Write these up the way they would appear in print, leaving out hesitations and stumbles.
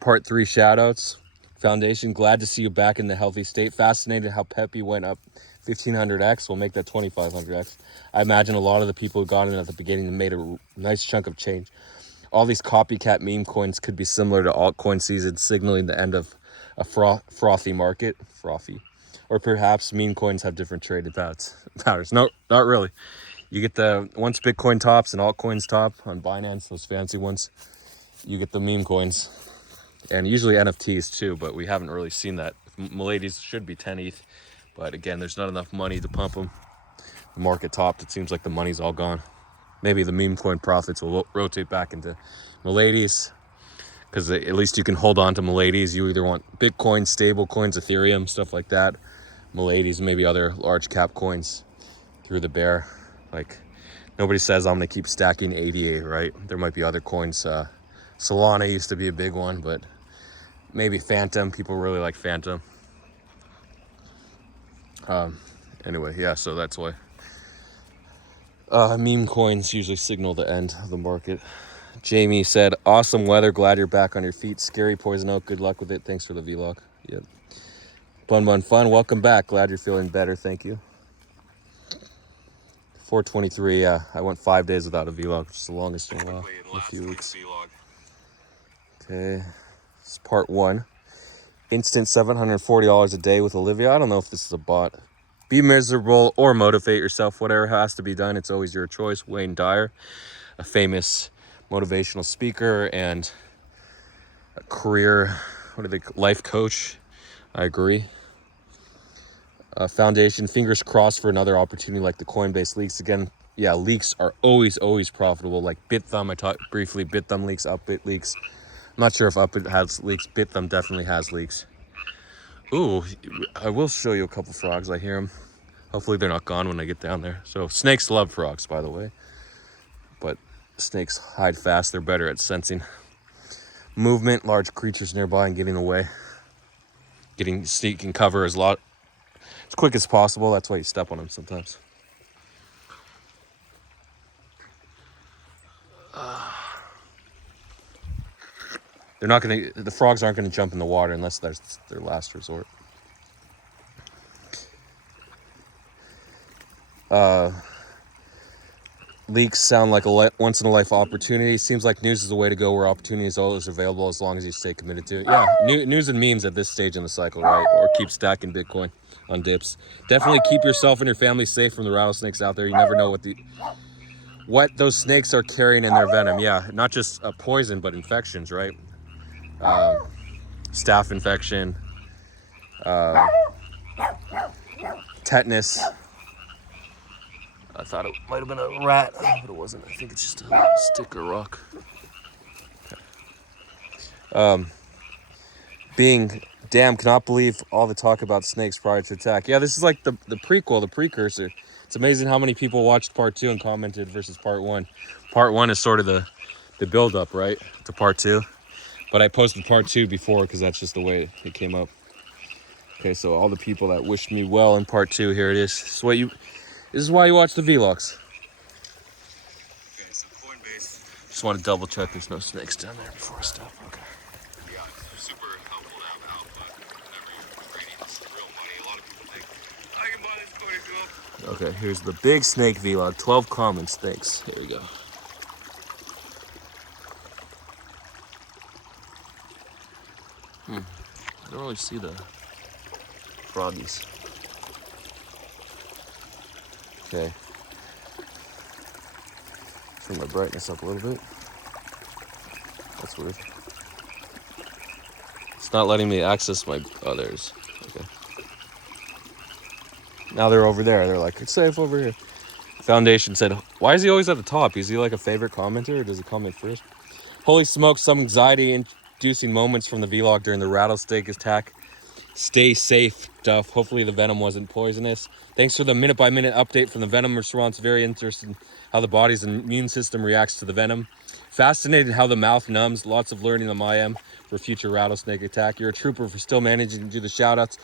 Part 3 shoutouts. Foundation, glad to see you back in the healthy state. Fascinated how Pepe went up 1500x. We'll make that 2500x. I imagine a lot of the people who got in at the beginning made a nice chunk of change. All these copycat meme coins could be similar to altcoin season, signaling the end of a frothy market. Frothy. Or perhaps meme coins have different traded patterns. No, not really. You get the, once Bitcoin tops and altcoins top on Binance, those fancy ones, you get the meme coins. And usually NFTs too, but we haven't really seen that. Miladies should be 10 ETH, but again, there's not enough money to pump them. The market topped, it seems like the money's all gone. Maybe the meme coin profits will rotate back into Miladies, because at least you can hold on to Miladies. You either want Bitcoin, stable coins, Ethereum, stuff like that. Miladies, maybe other large cap coins through the bear. Like, nobody says I'm gonna keep stacking ADA, right? There might be other coins. Solana used to be a big one, but maybe Phantom. People really like Phantom. Anyway, yeah, so that's why meme coins usually signal the end of the market. Jamie said, awesome weather. Glad you're back on your feet. Scary Poison Oak. Good luck with it. Thanks for the vlog. Yep. Bun Fun. Welcome back. Glad you're feeling better. Thank you. 423. Yeah, I went 5 days without a vlog, which is the longest in a while. In a few weeks. Okay. This is part 1. Instant $740 a day with Olivia. I don't know if this is a bot. Be miserable or motivate yourself. Whatever has to be done, it's always your choice. Wayne Dyer, a famous motivational speaker and a career, life coach. I agree. Foundation, fingers crossed for another opportunity like the Coinbase leaks. Again, yeah, leaks are always profitable. Like BitThumb, I talked briefly. BitThumb leaks, Upbit leaks. I'm not sure if Upbit has leaks. BitThumb definitely has leaks. Ooh, I will show you a couple frogs. I hear them. Hopefully they're not gone when I get down there. So snakes love frogs, by the way. But snakes hide fast. They're better at sensing movement, large creatures nearby, and getting away. Sneaking cover as quick as possible. That's why you step on them sometimes. The frogs aren't gonna jump in the water unless that's their last resort. Leaks sound like a once in a life opportunity. Seems like news is the way to go, where opportunity is always available as long as you stay committed to it. Yeah, news and memes at this stage in the cycle, right? Or keep stacking Bitcoin on dips. Definitely keep yourself and your family safe from the rattlesnakes out there. You never know what those snakes are carrying in their venom. Yeah, not just a poison, but infections, right? Staph infection, tetanus. I thought it might have been a rat, but it wasn't. I think it's just a stick or rock. Cannot believe all the talk about snakes prior to attack. Yeah, this is like the prequel, the precursor. It's amazing how many people watched part 2 and commented versus part 1. Part 1 is sort of the build up, right, to part 2. But I posted part 2 before because that's just the way it came up. Okay, so all the people that wished me well in part 2, here it is. This is why you watch the vlogs. Okay, so Coinbase. Just want to double check there's no snakes down there before I stop. Okay. Yeah, it's super helpful to have alpha whenever you're trading some real money. A lot of people think, I can buy this coin as well. Okay, here's the big snake vlog. 12 comments, thanks. Here we go. I don't really see the froggies. Okay. Turn my brightness up a little bit. That's weird. It's not letting me access my others. Okay. Now they're over there. They're like, it's safe over here. Foundation said, why is he always at the top? Is he like a favorite commenter, or does he comment first? Holy smoke, some anxiety-inducing moments from the vlog during the rattlesnake attack. Stay safe, Duff. Hopefully the venom wasn't poisonous. Thanks for the minute-by-minute update from the venom response. Very interesting how the body's immune system reacts to the venom. Fascinated how the mouth numbs. Lots of learning on my end for future rattlesnake attack. You're a trooper for still managing to do the shout-outs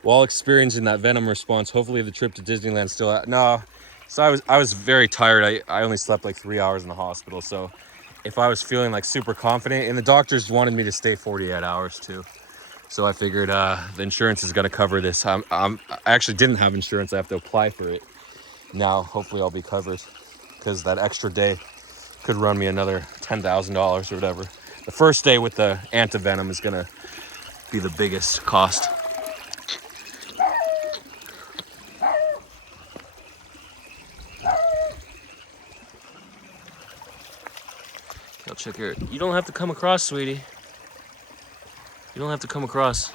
while experiencing that venom response. Hopefully the trip to Disneyland still... No, so I was very tired. I only slept like 3 hours in the hospital, so if I was feeling like super confident, and the doctors wanted me to stay 48 hours too. So I figured the insurance is going to cover this. I actually didn't have insurance. I have to apply for it. Now, hopefully I'll be covered because that extra day could run me another $10,000 or whatever. The first day with the antivenom is going to be the biggest cost. I'll check here. You don't have to come across, sweetie. You don't have to come across.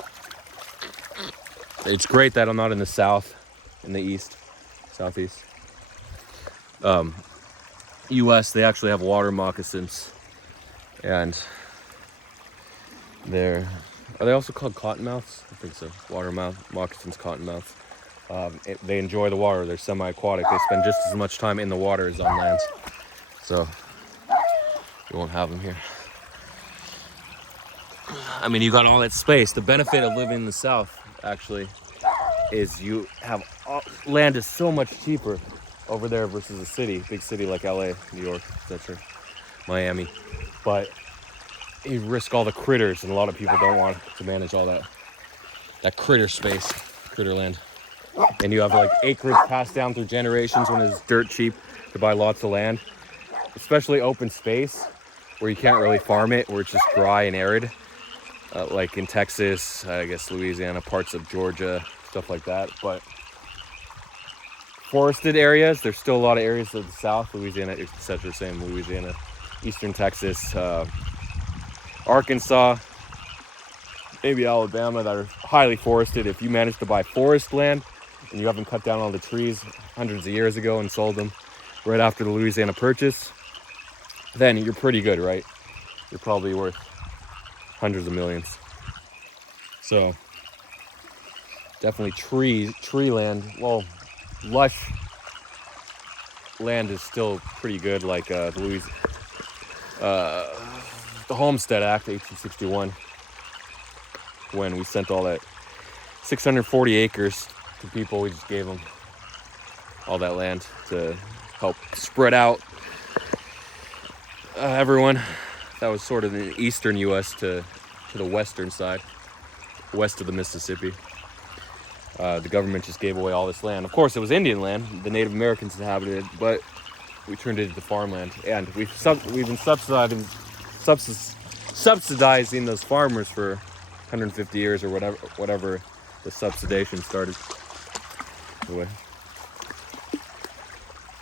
It's great that I'm not in the south, in the east, southeast. US, they actually have water moccasins, and are they also called cottonmouths? I think so. Water moccasins, cottonmouths. They enjoy the water. They're semi-aquatic. They spend just as much time in the water as on land. So you won't have them here. I mean, you got all that space. The benefit of living in the south, actually, is you have land is so much cheaper over there versus a city, big city like LA, New York, etc., Miami. But you risk all the critters, and a lot of people don't want to manage all that critter space, critter land. And you have like acreage passed down through generations when it's dirt cheap to buy lots of land, especially open space where you can't really farm it, where it's just dry and arid. Like in Texas, I guess Louisiana, parts of Georgia, stuff like that. But forested areas, there's still a lot of areas of the south, Louisiana, etc. Same Louisiana, eastern Texas, Arkansas, maybe Alabama, that are highly forested. If you manage to buy forest land and you haven't cut down all the trees hundreds of years ago and sold them right after the Louisiana Purchase, then you're pretty good, right? You're probably worth hundreds of millions. So definitely tree land. Well, lush land is still pretty good, like the Homestead Act, 1861, when we sent all that 640 acres to people. We just gave them all that land to help spread out everyone. That was sort of the eastern U.S. to the western side, west of the Mississippi. The government just gave away all this land. Of course, it was Indian land. The Native Americans inhabited it, but we turned it into farmland. And we've been subsidizing those farmers for 150 years or whatever the subsidization started. Anyway.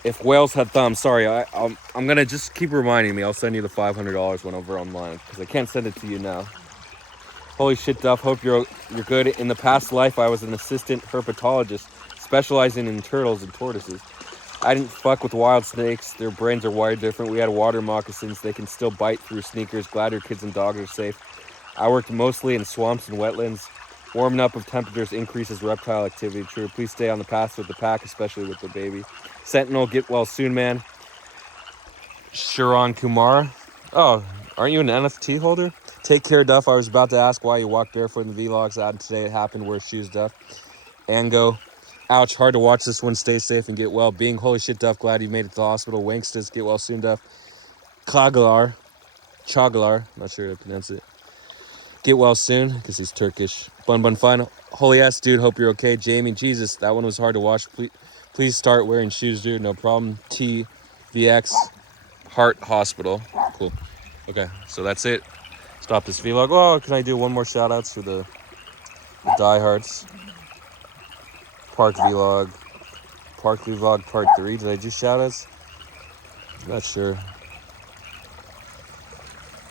If whales had thumbs, sorry, I'm gonna just keep reminding me. I'll send you the $500 one over online because I can't send it to you now. Holy shit, Duff. Hope you're good. In the past life, I was an assistant herpetologist specializing in turtles and tortoises. I didn't fuck with wild snakes. Their brains are wired different. We had water moccasins. They can still bite through sneakers. Glad your kids and dogs are safe. I worked mostly in swamps and wetlands. Warming up of temperatures increases reptile activity. True. Please stay on the path with the pack, especially with the baby. Sentinel, get well soon, man. Sharon Kumar. Oh, aren't you an NFT holder? Take care, Duff. I was about to ask why you walked barefoot in the vlogs. Ad today. It happened. Wear shoes, Duff. Ango. Ouch. Hard to watch this one. Stay safe and get well. Being holy shit, Duff. Glad you made it to the hospital. Wangstas. Get well soon, Duff. Chagalar. Not sure how to pronounce it. Get well soon, because he's Turkish. Bun fine. Holy ass, dude. Hope you're okay. Jamie. Jesus, that one was hard to watch. Please start wearing shoes, dude. No problem. TVX Heart Hospital. Cool. Okay, so that's it. Stop this vlog. Oh, can I do one more shout outs for the diehards? Park vlog part 3. Did I do shout outs? Not sure.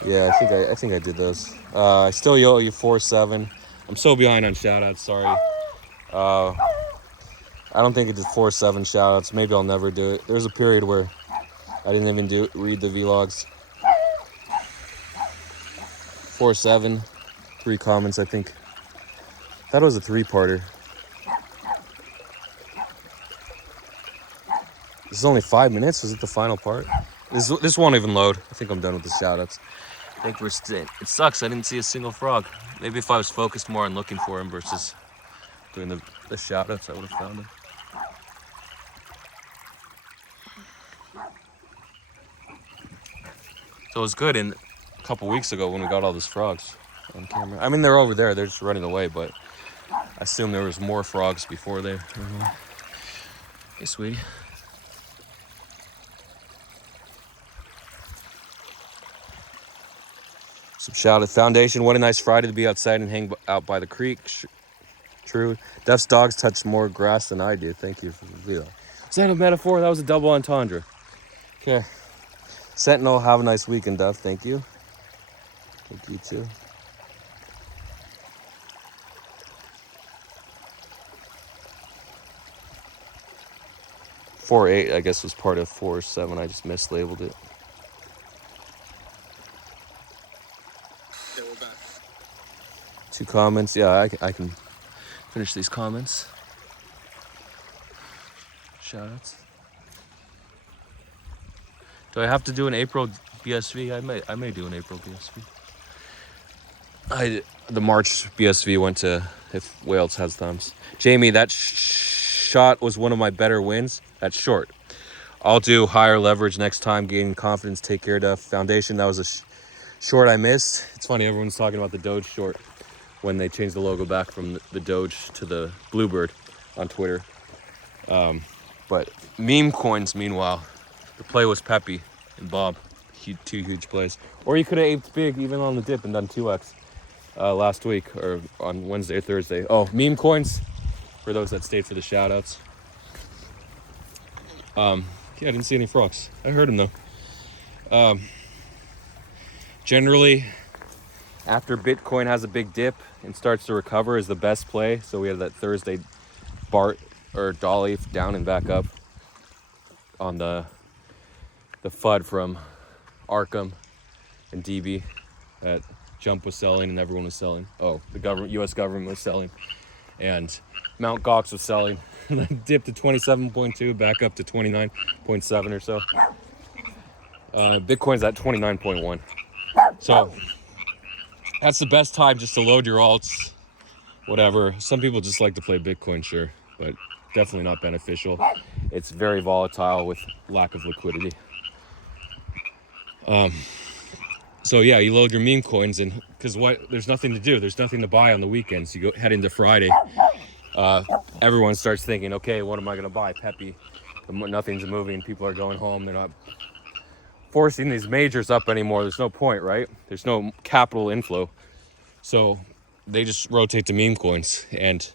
Yeah, I think I did those. I still owe you 4-7. I'm so behind on shout outs, sorry. I don't think I did 4-7 shout outs. Maybe I'll never do it. There was a period where I didn't even read the vlogs. 4-7, 3 comments, I think. Thought it was a 3-parter. This is only 5 minutes. Was it the final part? This won't even load. I think I'm done with the shout outs. I think we're staying. It sucks. I didn't see a single frog. Maybe if I was focused more on looking for him versus doing the shout outs, I would have found him. So it was good. And a couple weeks ago when we got all those frogs on camera. I mean, they're over there. They're just running away, but I assume there was more frogs before they ran away. Hey, sweetie. Some shout at Foundation. What a nice Friday to be outside and hang out by the creek. True. Duff's dogs touched more grass than I did. Thank you for the video. Is that a metaphor? That was a double entendre. Okay. Sentinel, have a nice weekend, Duff. Thank you. Thank you too. .48, I guess, was part of 4.7. I just mislabeled it. Okay, we're back. 2 comments. Yeah, I can finish these comments. Shoutouts. Do I have to do an April BSV? I may do an April BSV. The March BSV went to if Wales has thumbs. Jamie, that shot was one of my better wins. That's short. I'll do higher leverage next time, gaining confidence, take care of the Foundation. That was a short I missed. It's funny, everyone's talking about the Doge short when they changed the logo back from the Doge to the Bluebird on Twitter. But meme coins, meanwhile, the play was Pepe and Bob. 2 huge plays. Or you could have aped big even on the dip and done 2x last week or on Wednesday or Thursday. Oh, meme coins for those that stayed for the shout outs. Yeah, I didn't see any frogs. I heard them though. Generally, after Bitcoin has a big dip and starts to recover is the best play. So we had that Thursday Bart or Dolly down and back up on the FUD from Arkham and DB that Jump was selling and everyone was selling. Oh, the U.S. government was selling, and Mount Gox was selling. And then dipped to 27.2, back up to 29.7 or so. Bitcoin's at 29.1. So that's the best time just to load your alts, whatever. Some people just like to play Bitcoin, sure, but definitely not beneficial. It's very volatile with lack of liquidity. So yeah, you load your meme coins, and because there's nothing to do, there's nothing to buy on the weekends. You go head into Friday. Everyone starts thinking, okay, what am I going to buy? Pepe. Nothing's moving. People are going home. They're not forcing these majors up anymore. There's no point, right? There's no capital inflow. So they just rotate to meme coins. And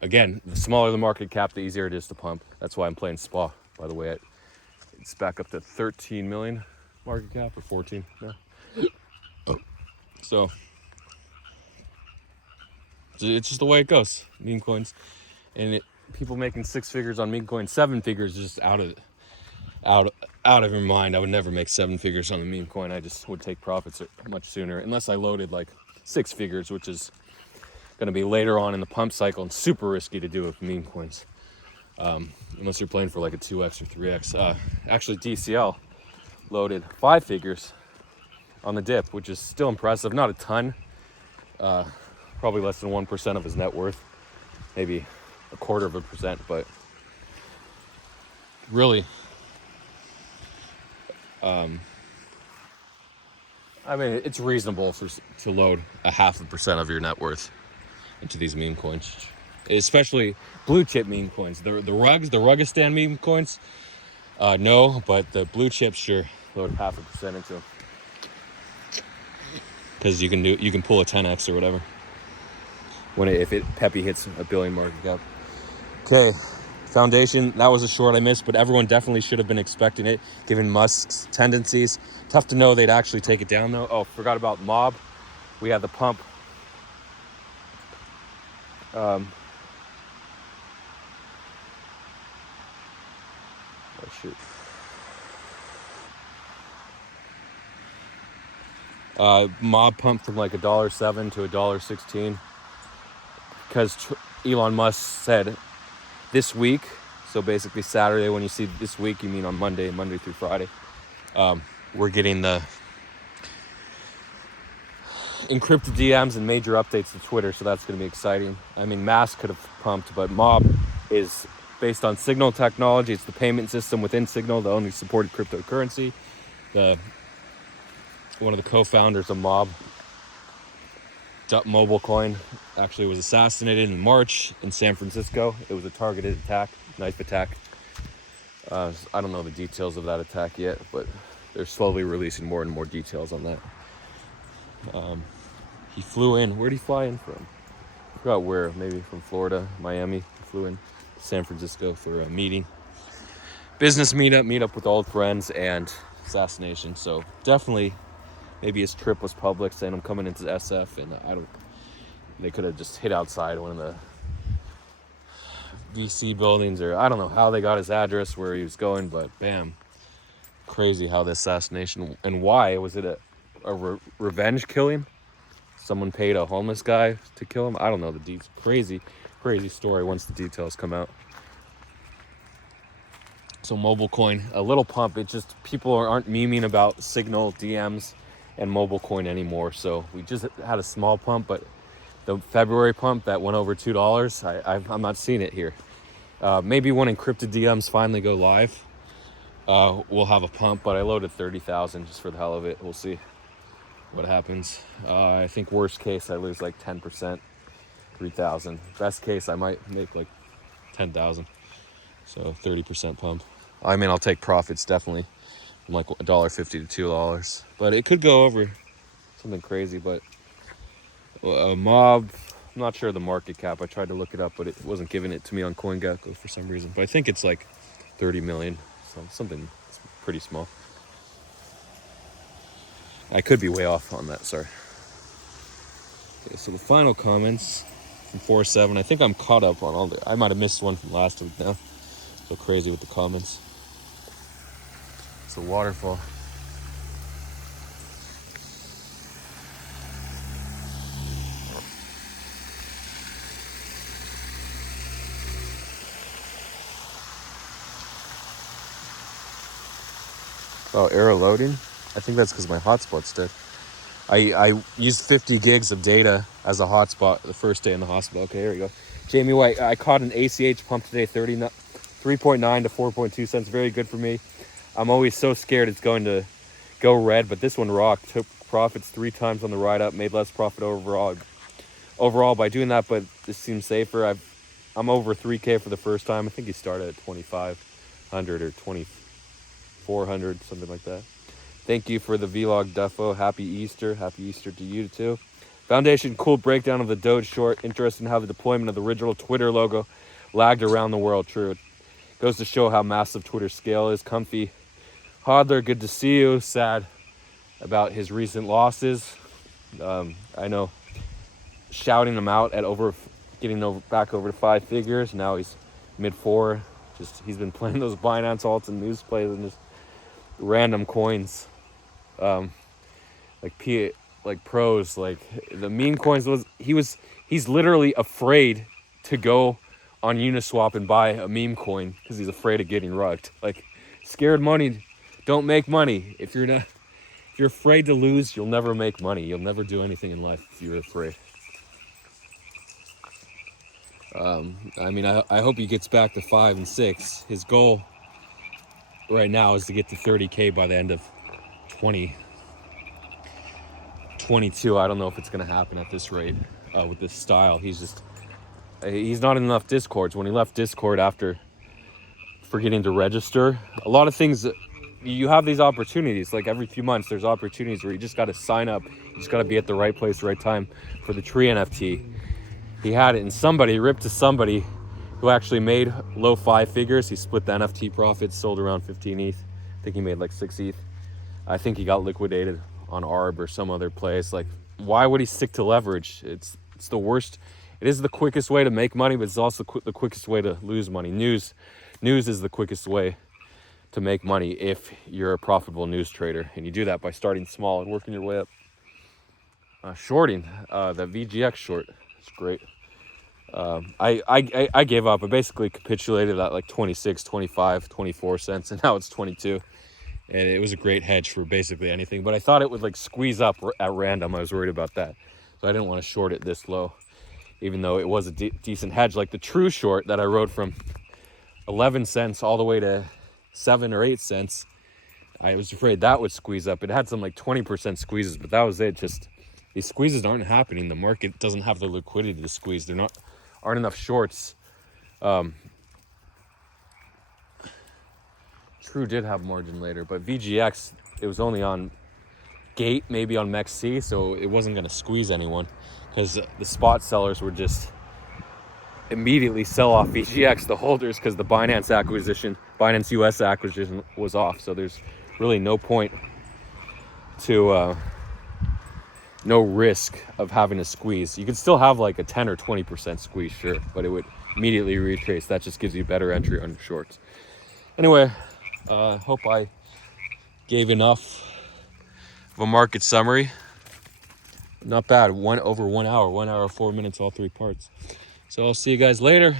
again, the smaller the market cap, the easier it is to pump. That's why I'm playing SPA, by the way. It's back up to 13 million market cap, or 14 now. So it's just the way it goes. Meme coins, and people making 6 figures on meme coins, 7 figures is just out of your mind. I would never make 7 figures on a meme coin. I just would take profits much sooner, unless I loaded like 6 figures, which is going to be later on in the pump cycle and super risky to do with meme coins, unless you're playing for like a 2x or 3x. Actually, DCL loaded 5 figures on the dip, which is still impressive. Not a ton. Probably less than 1% of his net worth, maybe 0.25%, but really, I mean, it's reasonable to load 0.5% of your net worth into these meme coins, especially blue chip meme coins. The Rugistan meme coins, no, but the blue chips, sure, load 0.5% into them, because you can pull a 10x or whatever if Pepe hits a billion market cap. Okay, Foundation, that was a short I missed, but everyone definitely should have been expecting it, given Musk's tendencies. Tough to know they'd actually take it down though. Oh, forgot about Mob. We had the pump. Oh shoot. Mob pumped from like $1.07 to $1.16 because Elon Musk said this week, so basically Saturday. When you see this week, you mean on Monday through Friday. We're getting the encrypted DMs and major updates to Twitter, so that's going to be exciting. I mean, Mask could have pumped, but Mob is based on Signal technology. It's the payment system within Signal, the only supported cryptocurrency. The one of the co-founders of Mob, Mobile Coin, actually was assassinated in March in San Francisco. It was a targeted attack, knife attack. I don't know the details of that attack yet, but they're slowly releasing more and more details on that. He flew in. Where did he fly in from? I forgot where. Maybe from Florida, Miami. He flew in to San Francisco for a meeting. Business meetup with old friends, and assassination. So definitely, maybe his trip was public, saying I'm coming into SF, and they could have just hid outside one of the VC buildings, or I don't know how they got his address, where he was going, but bam. Crazy how the assassination, and why. Was it a revenge killing? Someone paid a homeless guy to kill him? I don't know the details. Crazy story once the details come out. So Mobile Coin, a little pump. It just, people aren't memeing about Signal, DMs, and Mobile Coin anymore. So we just had a small pump, but the February pump that went over $2, I'm not seeing it here. Maybe when encrypted DMs finally go live, we'll have a pump, but I loaded 30,000 just for the hell of it. We'll see what happens. I think worst case I lose like 10%, 3,000. Best case I might make like 10,000. So 30% pump. I mean, I'll take profits definitely from like $1.50 to $2, but it could go over something crazy. But Mob, I'm not sure the market cap. I tried to look it up, but it wasn't giving it to me on CoinGecko for some reason. But I think it's like 30 million, so something pretty small. I could be way off on that, sorry. Okay, so the final comments from 4-7. I think I'm caught up on all the... I might have missed one from last week now. So crazy with the comments. It's a waterfall. Oh, error loading? I think that's because my hotspot's dead. I used 50 gigs of data as a hotspot the first day in the hospital. Okay, here we go. Jamie White, I caught an ACH pump today, 3.9 to 4.2 cents. Very good for me. I'm always so scared it's going to go red, but this one rocked. Took profits 3 times on the ride up, made less profit overall by doing that, but this seems safer. I'm over 3K for the first time. I think he started at 2,500 or 2,400, something like that. Thank you for the vlog, Duffo. Happy Easter. Happy Easter to you too. Foundation, cool breakdown of the Doge short. Interesting how the deployment of the original Twitter logo lagged around the world. True. It goes to show how massive Twitter's scale is. Comfy Hodler, good to see you. Sad about his recent losses. I know, shouting him out at getting back over to 5 figures. Now he's mid-4. He's been playing those Binance alts and news plays and just random coins. Like pros, like the meme coins he's literally afraid to go on Uniswap and buy a meme coin because he's afraid of getting rugged. Like, scared money don't make money. If you're afraid to lose, you'll never make money. You'll never do anything in life if you're afraid. I mean, I hope he gets back to 5 and 6. His goal right now is to get to 30K by the end of 2022. I don't know if it's going to happen at this rate with this style. He's not in enough Discords. When he left Discord after forgetting to register, a lot of things, you have these opportunities. Like every few months, there's opportunities where you just got to sign up. You just got to be at the right place, right time for the tree NFT. He had it, and somebody ripped to somebody who actually made low 5 figures. He split the NFT profits, sold around 15 ETH. I think he made like 6 ETH. I think he got liquidated on ARB or some other place. Like, why would he stick to leverage? It's the worst. It is the quickest way to make money, but it's also the quickest way to lose money. News is the quickest way to make money if you're a profitable news trader, and you do that by starting small and working your way up. Shorting, the VGX short is great. I gave up. I basically capitulated at like 26, 25, 24 cents, and now it's 22. And it was a great hedge for basically anything, but I thought it would like squeeze up at random. I was worried about that, so I didn't want to short it this low, even though it was a decent hedge. Like the true short that I rode from 11 cents all the way to 7 or 8 cents, I was afraid that would squeeze up. It had some like 20% squeezes, but that was it. Just these squeezes aren't happening. The market doesn't have the liquidity to squeeze. There aren't enough shorts. True did have margin later, but VGX, it was only on Gate, maybe on MEXC, so it wasn't going to squeeze anyone because the spot sellers were just immediately sell off VGX, the holders, because the Binance US acquisition was off. So there's really no point to, no risk of having a squeeze. You could still have like a 10 or 20% squeeze, sure, but it would immediately retrace. That just gives you better entry on shorts. Anyway, hope I gave enough of a market summary. Not bad. Over 1 hour, 1 hour, 4 minutes, all three parts. So I'll see you guys later.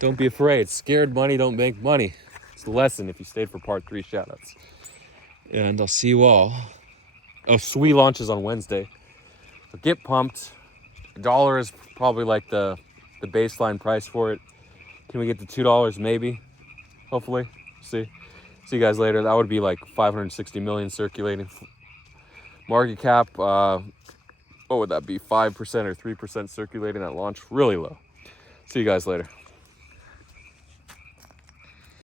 Don't be afraid. Scared money don't make money. It's the lesson if you stayed for part 3 shoutouts. And I'll see you all. Oh, SWE launches on Wednesday. So get pumped. $1 is probably like the baseline price for it. Can we get to $2 maybe? Hopefully. See you guys later. That would be like 560 million circulating. Market cap, what would that be? 5% or 3% circulating at launch? Really low. See you guys later.